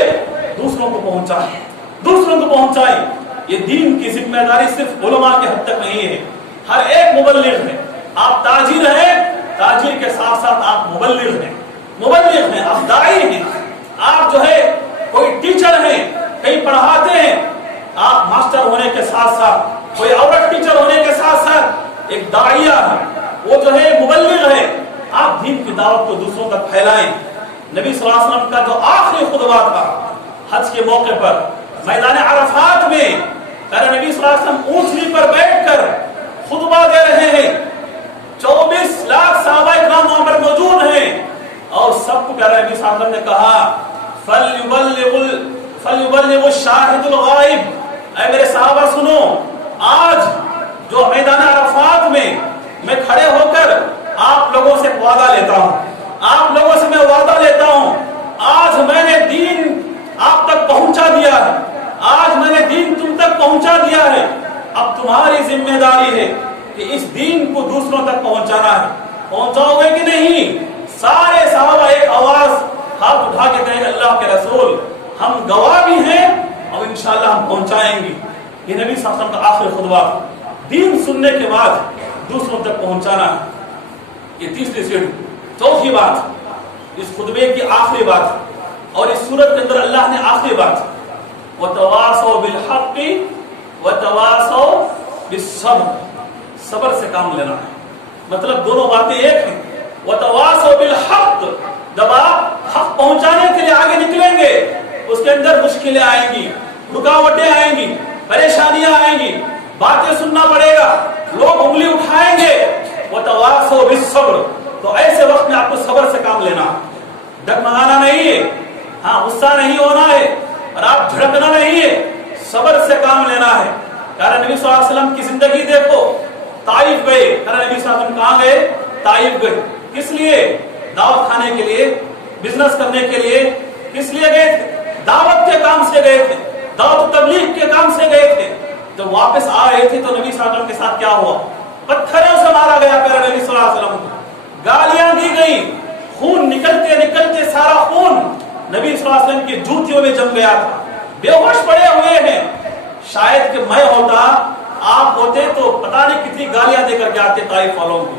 دوسروں کو پہنچائیں, دوسروں کو پہنچائیں. یہ دین کی ذمہ داری صرف علماء کے حد تک نہیں ہے, ہر ایک مبلغ ہے. آپ تاجر ہیں, تاجر کے ساتھ ساتھ آپ مبلغ ہیں, مبلغ ہیں, آپ داعی ہیں. آپ جو ہے کوئی ٹیچر ہیں, کہیں پڑھاتے ہیں, آپ ماسٹر ہونے کے ساتھ ساتھ, کوئی عورت ٹیچر ہونے کے ساتھ ساتھ ایک داعیہ ہے, وہ جو ہے مبلغ ہے. آپ دین کی دعوت کو دوسروں تک پھیلائیں. نبی صلی اللہ علیہ وسلم کا جو آخری خطبہ تھا حج کے موقع پر میدان عرفات میں, پیارے نبی صلی اللہ علیہ وسلم اونٹنی پر بیٹھ کر خطبہ دے رہے ہیں. 24 لاکھ صحابہ کرام وہاں پر موجود ہیں, اور سب کو پیارے نبی صلی اللہ علیہ وسلم نے کہا فَلْيُبَلِّغُ الشَّاهِدُ الْغَائِبُ, اے میرے صحابہ سنو, آج جو میدان عرفات میں کھڑے ہو کر آپ لوگوں سے وعدہ لیتا ہوں, آپ لوگوں سے میں وعدہ لیتا ہوں, آج میں نے دین آپ تک پہنچا دیا ہے, آج میں نے دین تم تک پہنچا دیا ہے. اب تمہاری ذمہ داری ہے کہ اس دین کو دوسروں تک پہنچانا ہے. پہنچاؤ گے کہ نہیں؟ سارے صحابہ ایک آواز ہاتھ اٹھا کے کہیں اللہ کے رسول ہم گواہ بھی ہیں اور انشاءاللہ ہم پہنچائیں گے. یہ نبی صلی اللہ علیہ وسلم کا آخری خطبہ, دین سننے کے بعد دوسروں تک پہنچانا ہے. یہ تیسری سیڑھی. چوتھی بات, اس خطبے کی آخری بات, اور اس سورت کے اندر اللہ نے آخری بات, وَتَوَاصَوْا بِالْحَقِّ وَتَوَاصَوْا بِالصَّبْرِ, صبر سے کام لینا ہے. مطلب دونوں باتیں ایک ہیں. وَتَوَاصَوْا بِالْحَقِّ, جب آپ حق پہنچانے کے لیے آگے نکلیں گے اس کے اندر مشکلیں آئیں گی، رکاوٹیں آئیں گی، پریشانیاں آئیں گی، باتیں سننا پڑے گا، لوگ انگلی اٹھائیں گے، وتواصوا بالصبر، تو ایسے وقت میں آپ کو صبر سے کام لینا، ڈگمگانا نہیں ہے، ہاں غصہ نہیں ہونا ہے اور آپ جھڑکنا نہیں ہے، صبر سے کام لینا ہے۔ پیارے نبی صلی اللہ علیہ وسلم کی زندگی دیکھو، طائف گئے، پیارے نبی صلی اللہ علیہ وسلم کہاں گئے؟ طائف گئے، کس لیے؟ دعوت کھانے کے لیے، بزنس کرنے کے لیے، کس لیے گئے تھے؟ دعوت کے کام سے گئے تھے، دعوت و تبلیغ کے کام سے گئے تھے۔ جب واپس آ رہے تھے تو نبی صلی اللہ علیہ وسلم کے ساتھ کیا ہوا؟ پتھروں سے مارا گیا پیارے نبی صلی اللہ علیہ وسلم کو، گالیاں دی گئی، خون نکلتے نکلتے سارا خون نبی صلی اللہ علیہ وسلم کی جوتیوں میں جم گیا تھا، بے ہوش پڑے ہوئے ہیں۔ شاید کہ میں ہوتا، آپ ہوتے تو پتہ نہیں کتنی گالیاں دے کر کے آتے طائف والوں کو،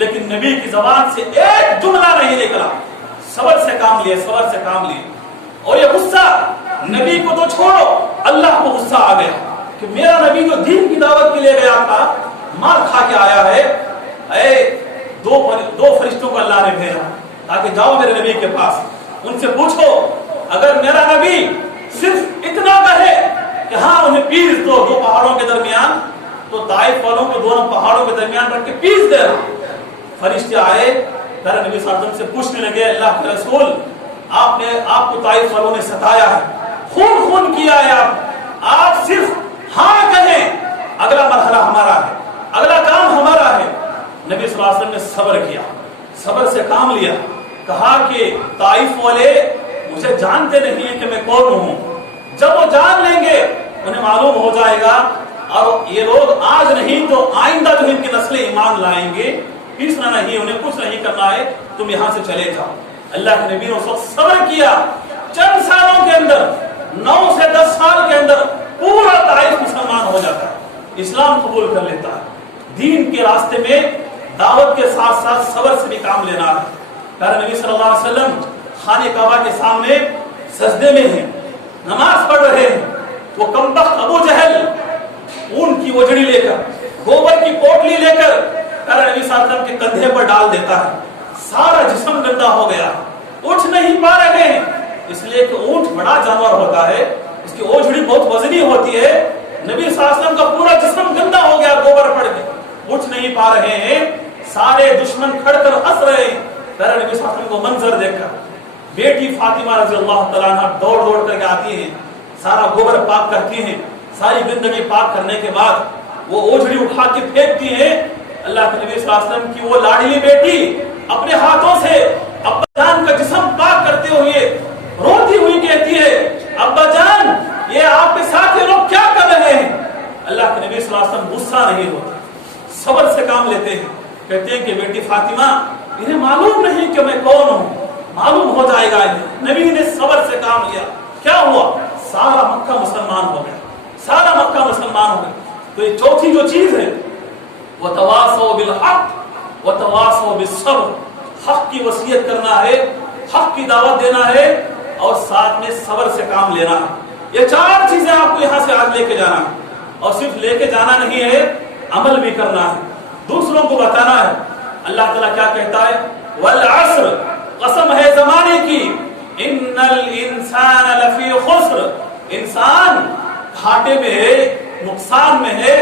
لیکن نبی کی زبان سے ایک جملہ نہیں نکلا، صبر سے کام لیے، صبر سے کام لیے۔ اور یہ غصہ نبی کو تو چھوڑو، اللہ کو غصہ آ گیا کہ میرا نبی جو دین کی دعوت کے لیے گیا تھا مار کھا کے آیا ہے، اے دو فرشتوں کو اللہ نے بھیجا تاکہ جاؤ میرے نبی کے پاس، ان سے پوچھو اگر میرا نبی صرف اتنا کہے کہ ہاں انہیں پیس دو پہاڑوں کے درمیان، تو طائف والوں کو دونوں پہاڑوں کے درمیان رکھ کے پیس دے رہا۔ فرشتے آئے، پیارے نبی صلی اللہ علیہ وسلم سے پوچھنے لگے، اللہ کے رسول آپ کو طائف والوں نے ستایا ہے، خون کیا ہے، آپ صرف ہاں کہیں، اگلا مرحلہ ہمارا ہے، اگلا کام ہمارا ہے۔ نبی صلی اللہ علیہ وسلم نے صبر کیا، صبر سے کام لیا، کہا کہ طائف والے مجھے جانتے نہیں ہیں کہ میں کون ہوں، جب وہ جان لیں گے انہیں معلوم ہو جائے گا، اور یہ لوگ آج نہیں تو آئندہ جو ان کی نسلیں ایمان لائیں گے، پیسنا نہیں، انہیں کچھ نہیں کرنا ہے، تم یہاں سے چلے جاؤ۔ اللہ کے نبی نے اس وقت صبر کیا، چند سالوں کے اندر، 9 سے 10 سال کے اندر پورا طائف مسلمان ہو جاتا ہے، اسلام قبول کر لیتا ہے۔ دین کے راستے میں دعوت کے ساتھ ساتھ صبر سے بھی کام لینا ہے۔ پیارے نبی صلی اللہ علیہ وسلم خانہ کعبہ کے سامنے سجدے میں ہیں، نماز پڑھ رہے ہیں، وہ کمبخت ابو جہل اون کی وجڑی لے کر، گوبر کی پوٹلی لے کر پیارے نبی صلی اللہ علیہ وسلم کے کندھے پر ڈال دیتا ہے، سارا جسم گندا ہو گیا، اٹھ نہیں پا رہے ہیں، اس لیے کہ اونٹ بڑا جانور ہوتا ہے، اس کی اوجھڑی بہت وزنی ہوتی ہے۔ نبی صلی اللہ علیہ وسلم کا پورا جسم گندا ہو گیا، گوبر پڑ گیا، اٹھ نہیں پا رہے ہیں، سارے دشمن کھڑ کر ہنس رہے ہیں۔ پیارے نبی صلی اللہ علیہ وسلم کو منظر دیکھ کر بیٹی فاطمہ رضی اللہ تعالیٰ عنہ دوڑ دوڑ کر کے آتی ہیں، سارا گوبر پاک کرتی ہیں، ساری گندگی پاک کرنے کے بعد وہ اوجھڑی اٹھا کے پھینکتی ہیں۔ اللہ کے نبی صلی اللہ علیہ وسلم کی وہ لاڈلی بیٹی اپنے ہاتھوں سے ابا جان کا جسم پاک کرتے ہوئے روتی ہوئی کہتی ہے، ابا جان یہ آپ کے ساتھ یہ لوگ کیا کر رہے ہیں؟ اللہ کے نبی صلی اللہ علیہ وسلم غصہ نہیں ہوتا، صبر سے کام لیتے ہیں، کہتے ہیں کہ بیٹی فاطمہ انہیں معلوم نہیں کہ میں کون ہوں، معلوم ہو جائے گا انہیں۔ نبی نے صبر سے کام لیا، کیا ہوا؟ سارا مکہ مسلمان ہو گیا، سارا مکہ مسلمان ہو گیا۔ تو یہ چوتھی جو چیز ہے، وتواصوا بالحق وتواصوا بالصبر، حق کی وصیت کرنا ہے، حق کی دعوت دینا ہے، اور ساتھ میں صبر سے کام لینا ہے۔ یہ 4 چیزیں آپ کو یہاں سے آج لے کے جانا ہے، اور صرف لے کے جانا نہیں ہے، عمل بھی کرنا ہے، دوسروں کو بتانا ہے۔ اللہ تعالیٰ کیا کہتا ہے؟ والعصر، قسم ہے زمانے کی، ان الانسان لفی خسر، انسان گھاٹے میں ہے، نقصان میں ہے،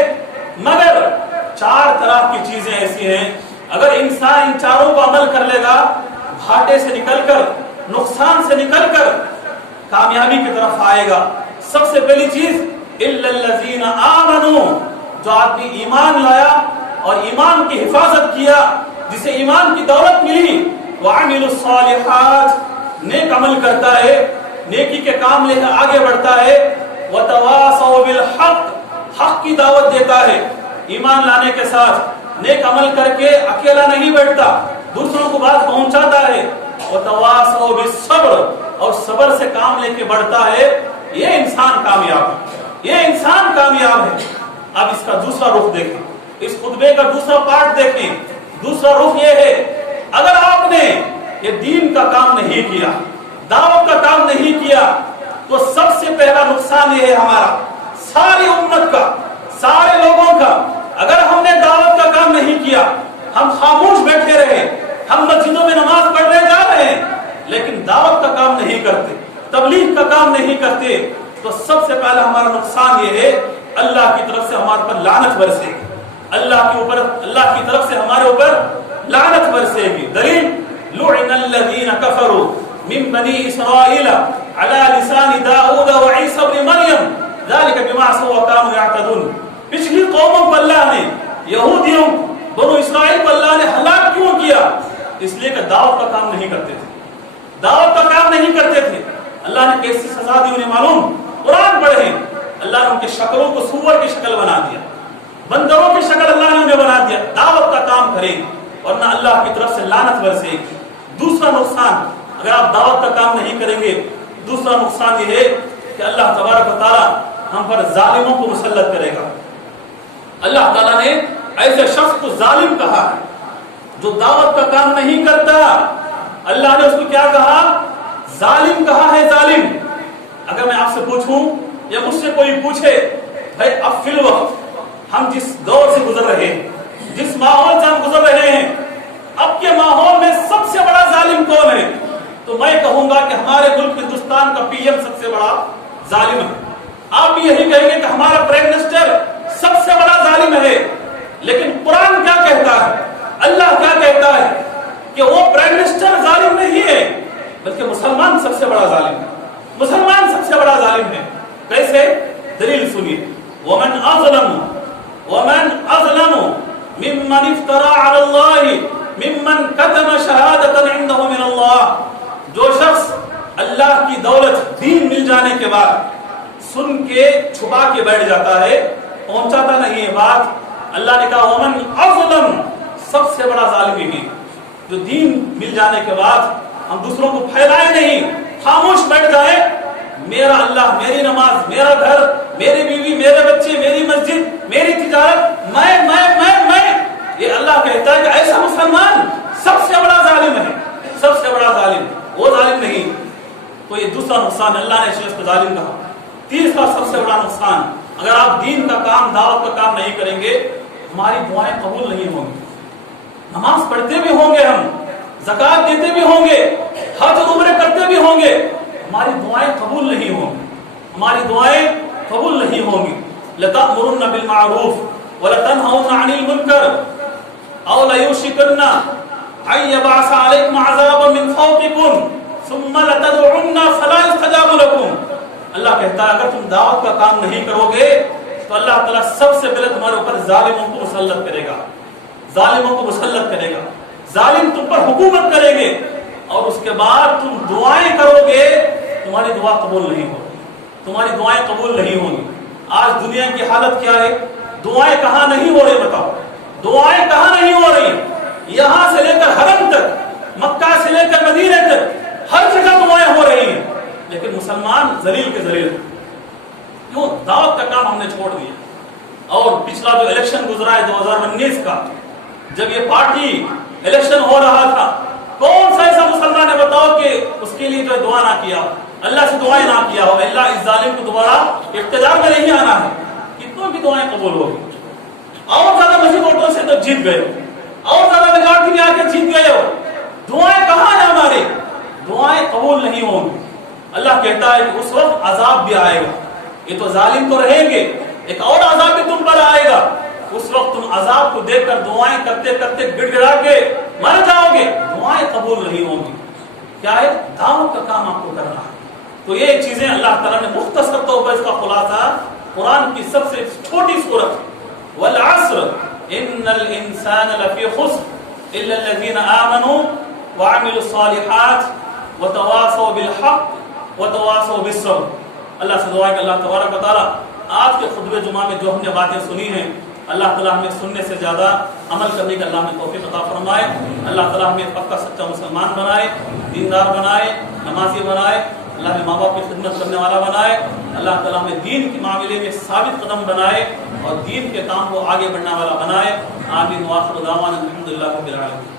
مگر 4 طرح کی چیزیں ایسی ہیں، اگر انسان ان 4 کو عمل کر لے گا، گھاٹے سے نکل کر، نقصان سے نکل کر کامیابی کی طرف آئے گا۔ سب سے پہلی چیز الا الذین آمنوا، جو آدمی ایمان لایا اور ایمان کی حفاظت کیا، جسے ایمان کی دولت ملی، وعملوا الصالحات، نیک عمل کرتا ہے، نیکی کے کام لے کر آگے بڑھتا ہے، وتواصوا بالحق، حق کی دعوت دیتا ہے، ایمان لانے کے ساتھ نیک عمل کر کے اکیلا نہیں بیٹھتا، دوسروں کو بات پہنچاتا ہے، وتواصوا بالصبر، اور صبر سے کام لے کے بڑھتا ہے، یہ انسان کامیاب ہے، یہ انسان کامیاب ہے۔ اب اس کا دوسرا رخ دیکھیں، اس خطبے کا دوسرا پارٹ دیکھیں۔ دوسرا رخ یہ ہے، اگر آپ نے یہ دین کا کام نہیں کیا، دعوت کا کام نہیں کیا، تو سب سے پہلا نقصان یہ ہے ہمارا، ساری امت کا، سارے لوگوں کا۔ اگر ہم نے دعوت کا کام نہیں کیا، ہم خاموش بیٹھے رہے، ہم مسجدوں میں نماز پڑھنے جا رہے ہیں، تبلیغ کا کام نہیں کرتے تو سب سے پہلا ہمارا نقصان یہ ہے اللہ کی طرف سے ہمارے پر لعنت برسے گی، اللہ کی طرف سے ہمارے اوپر لعنت برسے گی۔ دلیل لعن الذین کفروا من بنی اسرائیل علی لسان داؤد وعیسی ابن مریم ذلک بما عصوا وکانوا یعتدون۔ پچھلی قوموں کو اللہ نے، یہودیوں بنو اسرائیل کو اللہ نے ہلاک کیوں کیا؟ اس لیے کہ دعوت کا کام نہیں کرتے تھے، دعوت کا کام نہیں کرتے تھے۔ اللہ نے کیسی سزا دی انہیں معلوم؟ قرآن پڑھیں، اللہ نے ان کی شکلوں کو سور کی شکل بنا دیا، بندروں کی شکل اللہ نے انہیں بنا دیا۔ دعوت کا کام کریں ورنہ اللہ کی طرف سے لعنت برسے گی۔ دوسرا نقصان، اگر آپ دعوت کا کام نہیں کریں گے، دوسرا نقصان یہ ہے کہ اللہ تبارک و تعالیٰ ہم پر ظالموں کو مسلط کرے گا۔ اللہ تعالیٰ نے ایسے شخص کو ظالم کہا ہے جو دعوت کا کام نہیں کرتا، اللہ نے اس کو کیا کہا؟ ظالم کہا ہے، ظالم۔ اگر میں آپ سے پوچھوں یا مجھ سے کوئی پوچھے بھائی اب فی الوقت ہم جس دور سے گزر رہے ہیں، جس ماحول سے ہم گزر رہے ہیں، اب کے ماحول میں سب سے بڑا ظالم کون ہے؟ تو میں کہوں گا کہ ہمارے ملک ہندوستان کا پی ایم سب سے بڑا ظالم ہے۔ آپ بھی یہی کہیں گے کہ ہمارا پرائم منسٹر سب سے بڑا ظالم ہے۔ لیکن قرآن کیا کہتا ہے؟ اللہ کیا کہتا ہے؟ کہ وہ پرائم منسٹر ظالم نہیں ہے بلکہ مسلمان سب سے بڑا ظالم ہے، مسلمان سب سے بڑا ظالم ہے۔ کیسے؟ دلیل سنیے، وَمَنْ أَظْلَمُ مِمَّنِ افْتَرَى عَلَى اللَّهِ مِمَّنْ كَتَمَ شَهَادَةً عِنْدَهُ مِنَ اللَّهِ۔ جو شخص اللہ کی دولت دین مل جانے کے بعد سن کے چھپا کے بیٹھ جاتا ہے، پہنچاتا نہیں ہے بات، اللہ نے کہا وَمَنْ أَظْلَمُ، سب سے بڑا ظالم ہی ہے جو دین مل جانے کے بعد ہم دوسروں کو پھیلائے نہیں، خاموش بیٹھ جائے، میرا اللہ، میری نماز، میرا گھر، میری بیوی، میرے بچے، میری مسجد، میری تجارت، میں یہ اللہ کہتا ہے کہ ایسا مسلمان سب سے بڑا ظالم ہے، سب سے بڑا ظالم، وہ ظالم نہیں۔ تو یہ دوسرا نقصان، اللہ نے شخص کو ظالم کہا۔ تیسرا سب سے بڑا نقصان، اگر آپ دین کا کام، دعوت کا کام نہیں کریں گے، ہماری دعائیں قبول نہیں ہوں گی۔ نماز پڑھتے بھی ہوں گے، ہم زکات دیتے بھی ہوں گے، حج اور عمرے کرتے بھی ہوں گے، ہماری دعائیں قبول نہیں ہوں گی، ہماری دعائیں قبول نہیں ہوں گی۔ لَتَأْمُرُنَّ بِالْمَعْرُوفِ وَلَتَنْهَوْنَ عَنِ الْمُنكَرِ أَوْ لَيُوشِكَنَّ أَن يَبْعَثَ عَلَيْكُمْ عَذَابًا مِّن فَوْقِكُمْ ثُمَّ لَتَدْعُنَّ فَلَا يُسْتَجَابُ لَكُمْ۔ اللہ کہتا ہے اگر تم دعوت کا کام نہیں کرو گے تو اللہ تعالیٰ سب سے پہلے تمہارے اوپر ظالموں کو مسلط کرے گا، ظالموں کو مسلط کرے گا، ظالم تم پر حکومت کریں گے، اور اس کے بعد تم دعائیں کرو گے، تمہاری دعا قبول نہیں ہوگی، تمہاری دعائیں قبول نہیں ہوں گی۔ آج دنیا کی حالت کیا ہے؟ دعائیں کہاں نہیں ہو رہی؟ بتاؤ، دعائیں کہاں نہیں ہو رہی؟ یہاں سے لے کر حرم تک، مکہ سے لے کر مدینے تک، ہر جگہ دعائیں ہو رہی ہیں، لیکن مسلمان ذلیل کے ذلیل۔ کیوں؟ دعوت کا کام ہم نے چھوڑ دیا۔ اور پچھلا جو الیکشن گزرا ہے 2019 کا، جب یہ پارٹی الیکشن ہو رہا تھا، کون سا ایسا مسلمان ہے بتاؤ کہ اس کے لیے جو دعا نہ کیا، اللہ سے دعائیں نہ کیا ہو، اللہ اس ظالم کو دوبارہ اقتدار میں نہیں آنا ہے؟ کتنوں کی دعائیں قبول ہوگی؟ اور زیادہ مزید ووٹوں سے تو جیت گئے ہو، اور زیادہ میجارٹی میں آ کے جیت گئے ہو، دعائیں کہاں ہیں ہماری؟ دعائیں قبول نہیں ہوں گی۔ اللہ کہتا ہے کہ اس وقت عذاب بھی آئے گا، یہ تو ظالم تو رہیں گے، ایک اور عذاب بھی تم پر آئے گا، اس وقت تم عذاب کو دیکھ کر دعائیں کرتے کرتے گڑ گڑا کے مر جاؤ گے، دعائیں قبول نہیں ہوں گی۔ کیا ہے؟ دعوت کا کام آپ کو کرنا ہے۔ تو یہ چیزیں اللہ تعالیٰ نے مختصر طور پر، اس کا خلاصہ قرآن کی سب سے چھوٹی سورت والعصر ان الانسان لفی خسر الا الذین آمنوا وعملوا الصالحات وتواصوا بالحق وتواصوا بالصبر۔ اللہ سے دعا ہے کہ اللہ تبارک و تعالیٰ آج کے خطبہ جمعہ میں جو ہم نے باتیں سنی ہیں، اللہ تعالیٰ ہمیں سننے سے زیادہ عمل کرنے کا اللہ ہمیں توفیق عطا فرمائے۔ اللہ تعالیٰ ہمیں پکا سچا مسلمان بنائے، دیندار بنائے، نمازی بنائے، اللہ ہمیں ماں باپ کی خدمت کرنے والا بنائے، اللہ تعالیٰ ہمیں دین کے معاملے میں ثابت قدم بنائے اور دین کے کام کو آگے بڑھنے والا بنائے۔ آمین وآخر دعوانا الحمدللہ رب العالمین۔